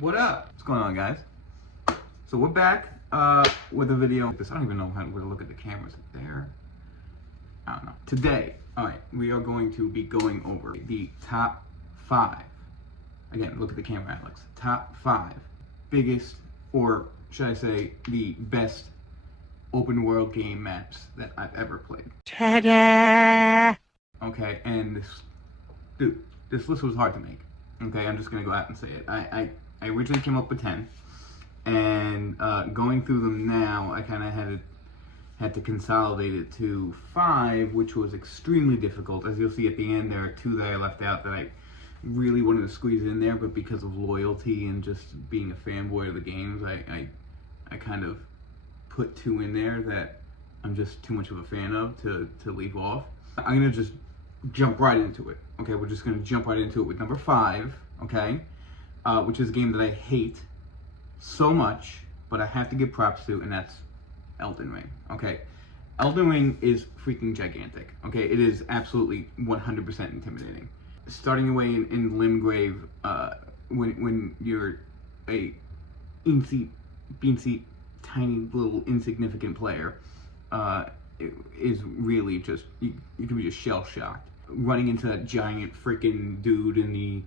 What up? What's going on, guys? So we're back with a video. I don't even know where to look at the cameras there. I don't know. Today, all right, we are going to be going over the top 5. Again, look at the camera, Alex. Top 5 biggest, or should I say, the best open world game maps that I've ever played. Ta-da! Okay, and this list was hard to make. Okay, I'm just gonna go out and say it. I originally came up with 10, and going through them now, I kind of had to consolidate it to 5, which was extremely difficult. As you'll see at the end, there are 2 that I left out that I really wanted to squeeze in there, but because of loyalty and just being a fanboy of the games, I kind of put 2 in there that I'm just too much of a fan of to leave off. I'm gonna just jump right into it. Okay, we're just gonna jump right into it with number 5. Okay, which is a game that I hate so much, but I have to give props to, and that's Elden Ring. Okay, Elden Ring is freaking gigantic. Okay, it is absolutely 100% intimidating. Starting away in Limgrave, when you're a beansy, tiny little insignificant player, it is really just you can be just shell shocked. Running into that giant freaking dude in the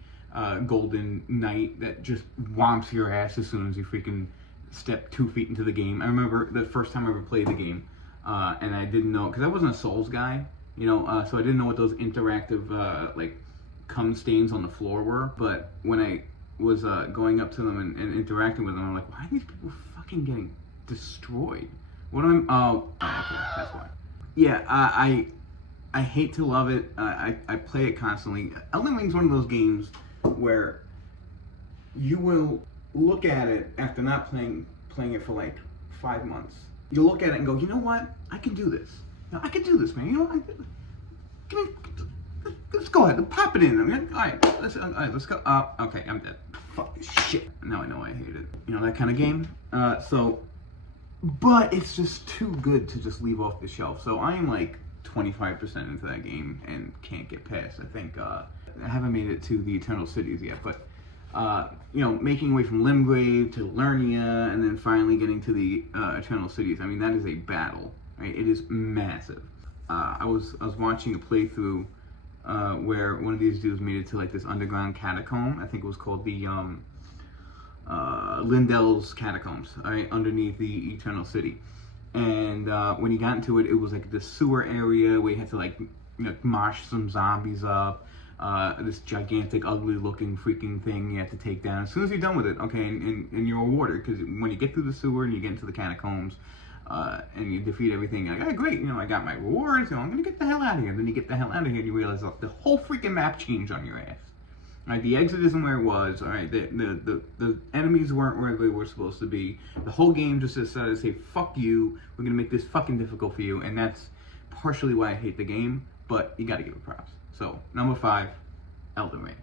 Golden Knight that just whomps your ass as soon as you freaking step 2 feet into the game. I remember the first time I ever played the game, and I didn't know, because I wasn't a Souls guy, you know, so I didn't know what those interactive like cum stains on the floor were. But when I was going up to them and interacting with them, I'm like, why are these people fucking getting destroyed? What am I? Oh, okay, that's why. Yeah, I hate to love it. I play it constantly. Elden Ring's one of those games where you will look at it after not playing it for like 5 months. You'll look at it and go, you know what? I can do this. No, I can do this, man. You know, let's go ahead. Pop it in. All right, let's go. Okay, I'm dead. Fuck this shit. Now I know I hate it. You know, that kind of game. But it's just too good to just leave off the shelf. So I am like 25% into that game and can't get past. I think I haven't made it to the Eternal Cities yet, but you know, making way from Limgrave to Liurnia and then finally getting to the Eternal Cities. I mean, that is a battle. Right? It is massive. I was watching a playthrough where one of these dudes made it to like this underground catacomb. I think it was called the Lindell's Catacombs, right, underneath the Eternal City. And when he got into it, it was like this sewer area where you had to like, you know, mosh some zombies up. This gigantic, ugly-looking freaking thing you have to take down. As soon as you're done with it, okay, and you're rewarded, because when you get through the sewer and you get into the catacombs, and you defeat everything, you're like, oh, great, you know, I got my rewards, you know, I'm gonna get the hell out of here. And then you get the hell out of here and you realize the whole freaking map changed on your ass. All right, the exit isn't where it was. All right, the enemies weren't where they were supposed to be. The whole game just decided to say, fuck you, we're gonna make this fucking difficult for you, and that's partially why I hate the game, but you gotta give it props. So, number 5, Elden Ring.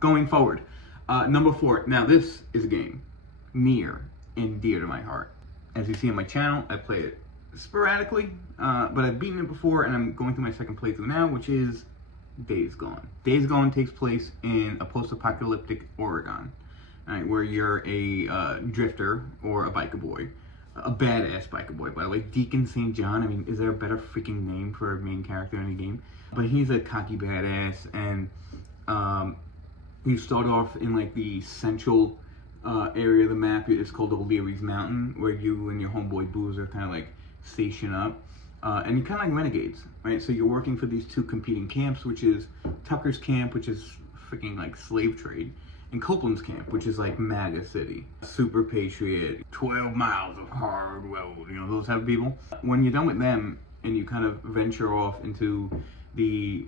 Going forward, number 4. Now, this is a game near and dear to my heart. As you see on my channel, I play it sporadically, but I've beaten it before, and I'm going through my second playthrough now, which is Days Gone. Days Gone takes place in a post-apocalyptic Oregon, right, where you're a drifter or a biker boy. A badass biker boy, by the way. Deacon St. John. I mean, is there a better freaking name for a main character in a game? But he's a cocky badass, and you start off in like the central area of the map. It's called O'Leary's Mountain, where you and your homeboy Boozer kind of like station up. And you're kind of like renegades, right? So you're working for these 2 competing camps, which is Tucker's camp, which is freaking like slave trade, and Copeland's camp, which is like MAGA City, super patriot, 12 miles of hard road, you know, those type of people. When you're done with them and you kind of venture off into the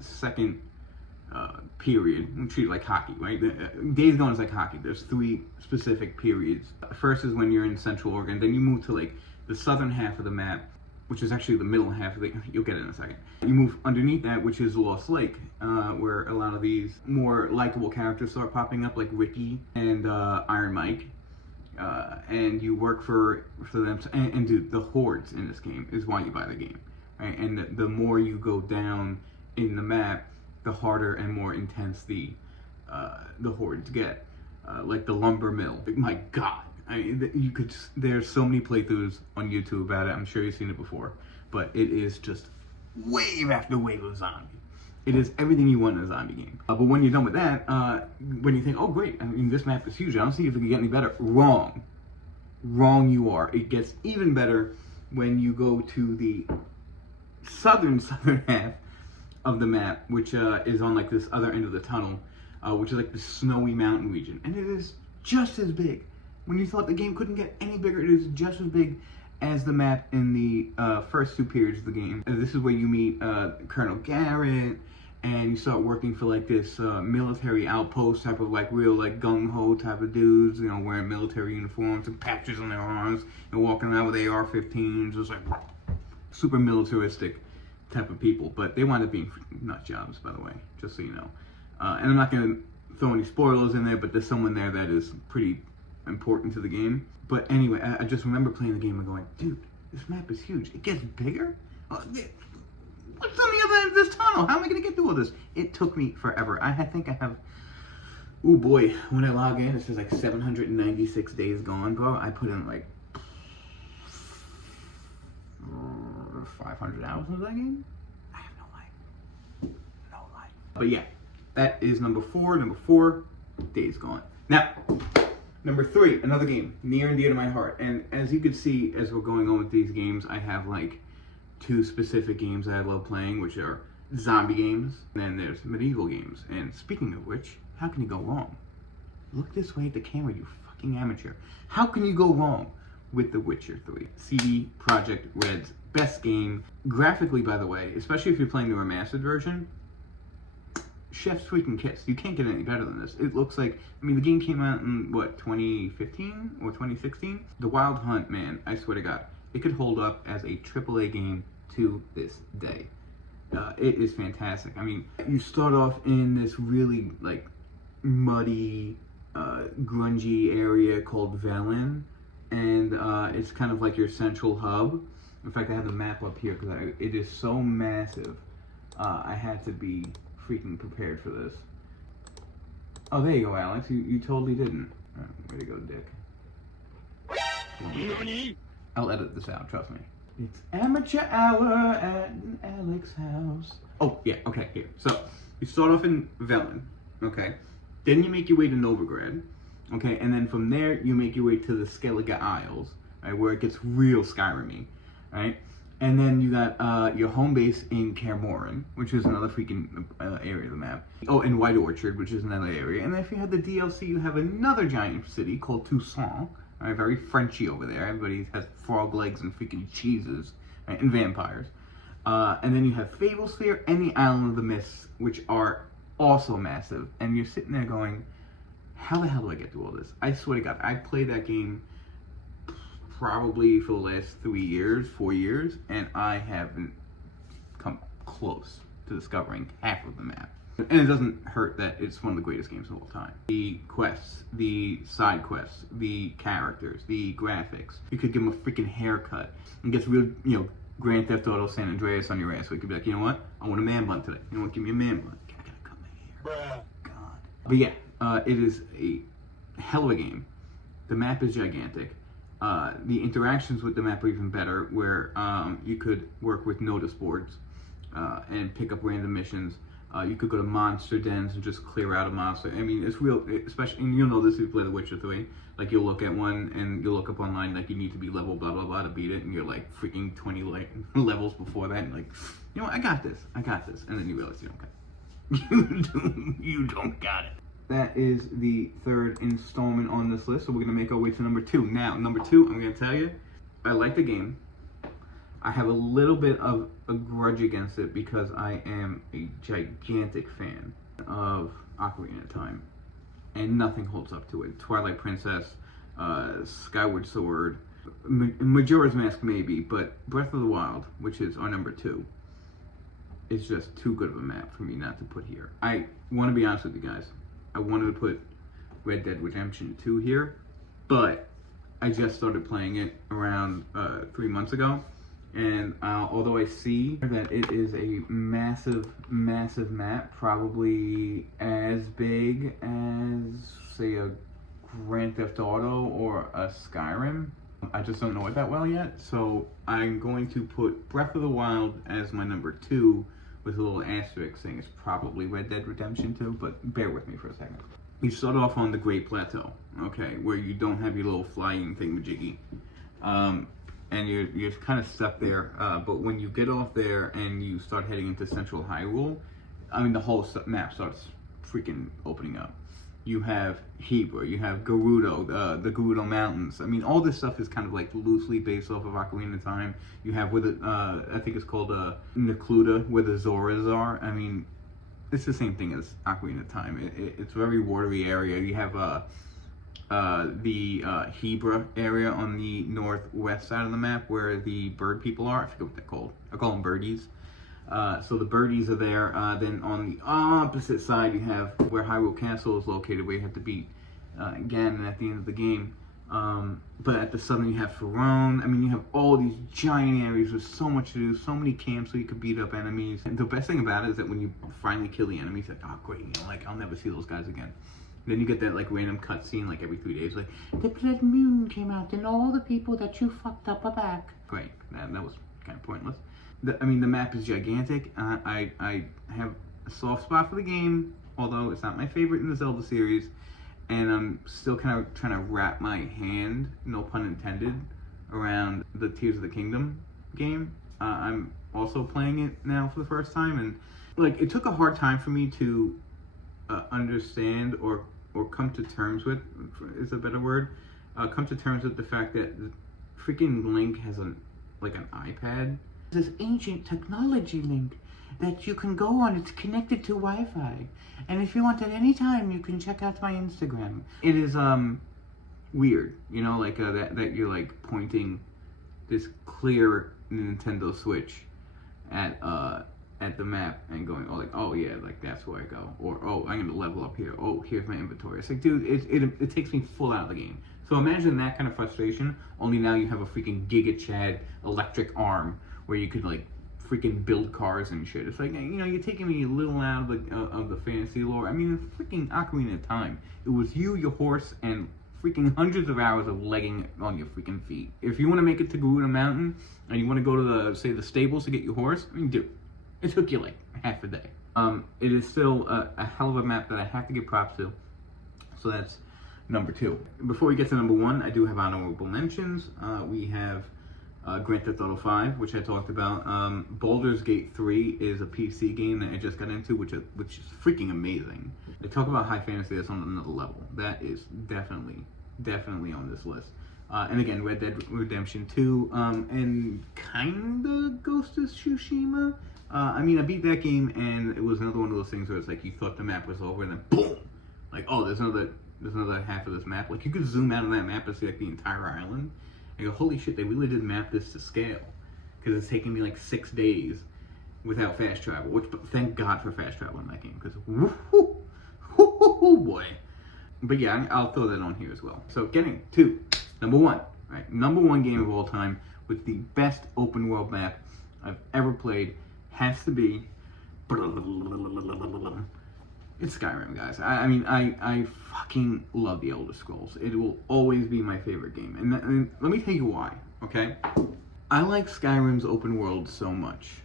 second period, we treat it like hockey, right? Days Gone is like hockey. There's 3 specific periods. First is when you're in Central Oregon, then you move to like the southern half of the map, which is actually the middle half of it. You'll get it in a second. You move underneath that, which is Lost Lake, where a lot of these more likable characters start popping up, like Ricky and Iron Mike. And you work for them. And dude, the hordes in this game is why you buy the game, right? And the more you go down in the map, the harder and more intense the hordes get. like the lumber mill. My God, I mean, you could. There's so many playthroughs on YouTube about it. I'm sure you've seen it before, but it is just wave after wave of zombie. It is everything you want in a zombie game. But when you're done with that, when you think, oh great, I mean this map is huge, I don't see if it can get any better. Wrong. Wrong you are. It gets even better when you go to the southern half of the map, which is on like this other end of the tunnel, which is like the snowy mountain region. And it is just as big. When you thought the game couldn't get any bigger, it is just as big as the map in the first two periods of the game. And this is where you meet Colonel Garrett, and you start working for like this military outpost type of like real like gung-ho type of dudes, you know, wearing military uniforms and patches on their arms and walking around with AR-15s, just like super militaristic type of people. But they wind up being nut jobs, by the way, just so you know. And I'm not going to throw any spoilers in there, but there's someone there that is pretty important to the game. But anyway, I just remember playing the game and going, dude, this map is huge. It gets bigger? What's on the other end of this tunnel? How am I going to get through all this? It took me forever. I think I have, oh boy, when I log in, it says like 796 days gone, bro. I put in like 500 hours into that game. I have no life. No life. But yeah, that is number 4. Number 4, Days Gone. Now, number 3, another game near and dear to my heart. And as you can see, as we're going on with these games, I have like 2 specific games that I love playing, which are zombie games, and then there's medieval games. And speaking of which, how can you go wrong? Look this way at the camera, you fucking amateur. How can you go wrong with The Witcher 3? CD Projekt Red's best game. Graphically, by the way, especially if you're playing the remastered version, chef's freaking kiss. You can't get any better than this. It looks like, I mean, the game came out in, what, 2015 or 2016? The Wild Hunt, man, I swear to God, it could hold up as a AAA game to this day. It is fantastic. I mean, you start off in this really, like, muddy, grungy area called Velen, and it's kind of like your central hub. In fact, I have the map up here because it is so massive. I had to be freaking prepared for this. Oh, there you go, Alex. You totally didn't. Way to go, Dick. I'll edit this out, trust me. It's amateur hour at Alex's house. Oh, yeah, okay, here. So, you start off in Velen, okay? Then you make your way to Novigrad, okay? And then from there, you make your way to the Skellige Isles, right? Where it gets real Skyrim-y, right? And then you got your home base in Kaer Morhen, which is another freaking area of the map. Oh, and White Orchard, which is another area. And then if you have the DLC, you have another giant city called Toussaint. Right, very Frenchy over there. Everybody has frog legs and freaking cheeses, right, and vampires. And then you have Fablesphere and the Island of the Mists, which are also massive. And you're sitting there going, how the hell do I get through all this? I swear to God, I played that game probably for the last 4 years, and I haven't come close to discovering half of the map. And it doesn't hurt that it's one of the greatest games of all time. The quests, the side quests, the characters, the graphics. You could give them a freaking haircut and get real, you know, Grand Theft Auto San Andreas on your ass. So you could be like, you know what? I want a man bun today. You know what? Give me a man bun. I gotta cut my hair. Bruh. God. But yeah, it is a hell of a game. The map is gigantic. The interactions with the map are even better, where you could work with notice boards and pick up random missions. You could go to monster dens and just clear out a monster. I mean, it's real, especially, and you'll know this if you play The Witcher 3. Like, you'll look at one and you'll look up online, like, you need to be level blah, blah, blah to beat it, and you're like freaking 20 levels before that, and like, you know what, I got this. And then you realize you don't got it. You don't got it. That is the 3rd installment on this list, so we're going to make our way to number 2. Now, number 2, I'm going to tell you, I like the game. I have a little bit of a grudge against it because I am a gigantic fan of Ocarina of Time, and nothing holds up to it. Twilight Princess, Skyward Sword, Majora's Mask maybe, but Breath of the Wild, which is our number 2, is just too good of a map for me not to put here. I want to be honest with you guys. I wanted to put Red Dead Redemption 2 here, but I just started playing it around 3 months ago. And although I see that it is a massive, massive map, probably as big as, say, a Grand Theft Auto or a Skyrim. I just don't know it that well yet, so I'm going to put Breath of the Wild as my number 2 with a little asterisk saying it's probably Red Dead Redemption 2, but bear with me for a second. You start off on the Great Plateau, okay, where you don't have your little flying thingamajiggy. And you're kind of stuck there, but when you get off there and you start heading into Central Hyrule, I mean, the whole map starts freaking opening up. You have Hebra, you have Gerudo, the Gerudo Mountains. I mean, all this stuff is kind of like loosely based off of Ocarina of Time. You have where I think it's called Necluda, where the Zoras are. I mean, it's the same thing as Ocarina of Time. It's a very watery area. You have the Hebra area on the northwest side of the map where the bird people are. I forget what they're called. I call them birdies. So the birdies are there. Then on the opposite side, you have where Hyrule Castle is located, where you have to beat Ganon at the end of the game. But at the southern, you have Faron. I mean, you have all these giant areas with so much to do, so many camps so you could beat up enemies. And the best thing about it is that when you finally kill the enemies, like, oh great, you know, like I'll never see those guys again. Then you get that like random cutscene like every 3 days, like the Blood Moon came out and all the people that you fucked up are back. Great, that was kind of pointless. I mean, the map is gigantic. I have a soft spot for the game, although it's not my favorite in the Zelda series, and I'm still kind of trying to wrap my hand, no pun intended, around the Tears of the Kingdom game. I'm also playing it now for the first time, and like it took a hard time for me to understand or come to terms with, is a better word, come to terms with the fact that freaking Link has an iPad. This ancient technology link that you can go on. It's connected to Wi-Fi, and if you want at any time, you can check out my Instagram. It is weird, you know, like that you're like pointing this clear Nintendo Switch at the map and going, oh, like, oh yeah, like that's where I go, or oh, I'm gonna level up here. Oh, here's my inventory. It's like, dude, it takes me full out of the game. So imagine that kind of frustration. Only now you have a freaking Giga Chad electric arm where you could like freaking build cars and shit. It's like, you know, you're taking me a little out of the fantasy lore. I mean, freaking Ocarina of Time. It was you, your horse, and freaking hundreds of hours of legging on your freaking feet. If you want to make it to Gerudo Mountain and you want to go to the stables to get your horse, I mean, dude, it took you like half a day. It is still a hell of a map that I have to give props to. So that's number 2. Before we get to number 1, I do have honorable mentions. We have Grand Theft Auto 5, which I talked about. Baldur's Gate 3 is a PC game that I just got into, which is freaking amazing. They talk about high fantasy, that's on another level. That is definitely on this list. And again, Red Dead Redemption 2, and kinda Ghost of Tsushima. I mean, I beat that game, and it was another one of those things where it's like you thought the map was over, and then boom! Like, oh, there's another half of this map. Like, you could zoom out of that map and see like the entire island. I go, holy shit, they really did map this to scale. Because it's taking me like 6 days without fast travel. Which, thank God for fast travel in that game. Because, whoo boy. But yeah, I'll throw that on here as well. So getting to number 1. Right? Number 1 game of all time with the best open world map I've ever played has to be... It's Skyrim, guys. I mean, I fucking love the Elder Scrolls. It will always be my favorite game. And let me tell you why, okay? I like Skyrim's open world so much.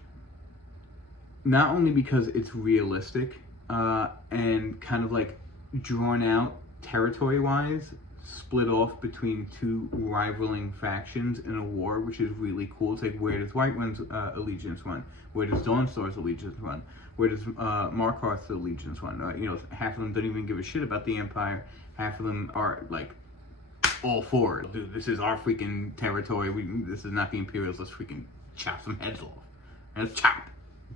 Not only because it's realistic and kind of like drawn out territory-wise, split off between 2 rivaling factions in a war, which is really cool. It's like, where does Whiterun's allegiance run? Where does Dawnstar's allegiance run? Where does Markarth's allegiance run? You know, half of them don't even give a shit about the Empire. Half of them are like all for it. Dude, this is our freaking territory. This is not the Imperials. Let's freaking chop some heads off. And let's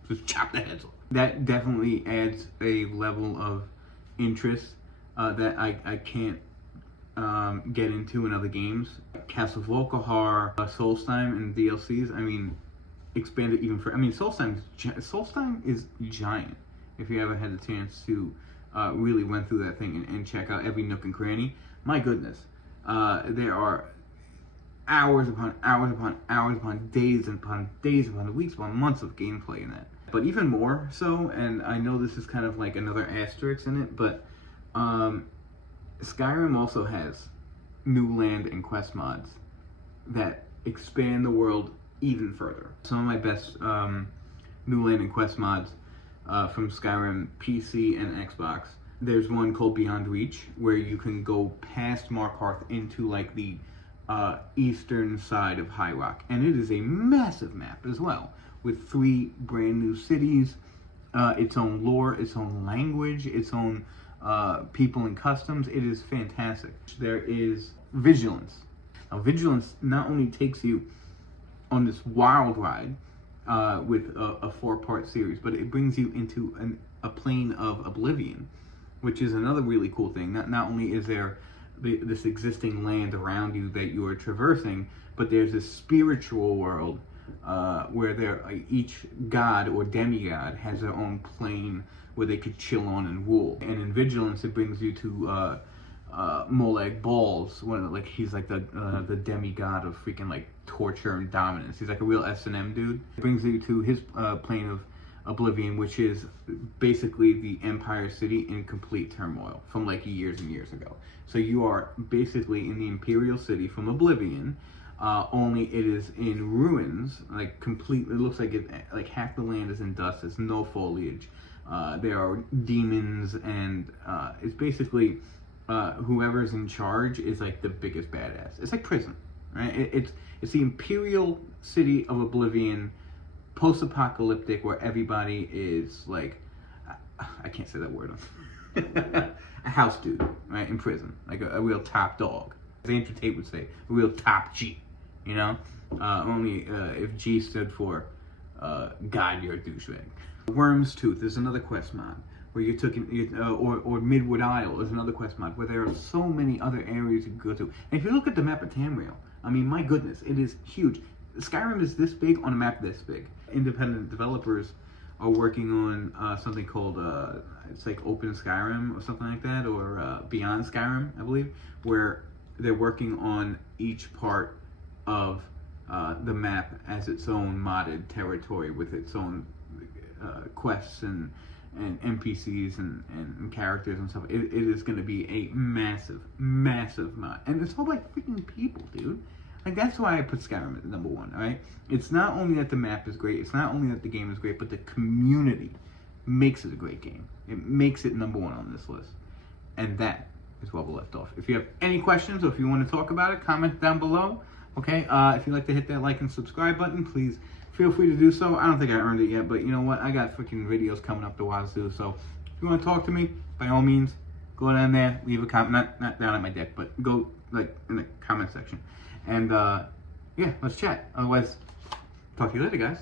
just chop the heads off. That definitely adds a level of interest that I can't get into in other games. Castle Volkihar, Solstheim, and DLCs. I mean, expand it even further. I mean, Solstheim is giant. If you ever had the chance to really went through that thing and check out every nook and cranny, my goodness, there are hours upon hours upon hours upon days upon days upon weeks upon months of gameplay in that. But even more so, and I know this is kind of like another asterisk in it, but Skyrim also has new land and quest mods that expand the world even further. Some of my best new land and quest mods from Skyrim PC and Xbox. There's one called Beyond Reach, where you can go past Markarth into like the eastern side of High Rock, and it is a massive map as well, with 3 brand new cities, its own lore, its own language, its own people and customs. It is fantastic. There is Vigilance. Now, Vigilance not only takes you on this wild ride with a 4-part series, but it brings you into a plane of Oblivion, which is another really cool thing. Not only is there this existing land around you that you are traversing, but there's this spiritual world where each god or demigod has their own plane where they could chill on and rule. And in Vigilance, it brings you to Molag Balls, he's like the demigod of freaking like torture and dominance. He's like a real S&M dude. It brings you to his plane of Oblivion, which is basically the Empire City in complete turmoil from like years and years ago. So you are basically in the Imperial City from Oblivion, only it is in ruins, like completely. It looks like half the land is in dust. There's no foliage. There are demons, and it's basically whoever's in charge is like the biggest badass. It's like prison, right? It's the Imperial City of Oblivion, post-apocalyptic, where everybody is like, I can't say that word. A house dude, right, in prison, like a real top dog. As Andrew Tate would say, a real top G, you know? Only if G stood for God, you're a douchebag. Worm's Tooth is another quest mod where or Midwood Isle is another quest mod where there are so many other areas you can go to. And if you look at the map of Tamriel, I mean, my goodness, it is huge. Skyrim is this big on a map this big. Independent developers are working on something called it's like Open Skyrim or something like that, or Beyond Skyrim, I believe, where they're working on each part of the map as its own modded territory with its own quests and NPCs and characters and stuff. It is going to be a massive, massive mod, and it's all like freaking people, dude. Like, that's why I put Skyrim at number 1, right? It's not only that the map is great, it's not only that the game is great, but the community makes it a great game. It makes it number 1 on this list. And that is where we left off. If you have any questions or if you want to talk about it, comment down below, okay? If you'd like to hit that like and subscribe button, please feel free to do so. I don't think I earned it yet, but you know what? I got freaking videos coming up the wazoo, so if you want to talk to me, by all means, go down there, leave a comment, not down at my deck, but go, like, in the comment section. And, yeah, let's chat. Otherwise, talk to you later, guys.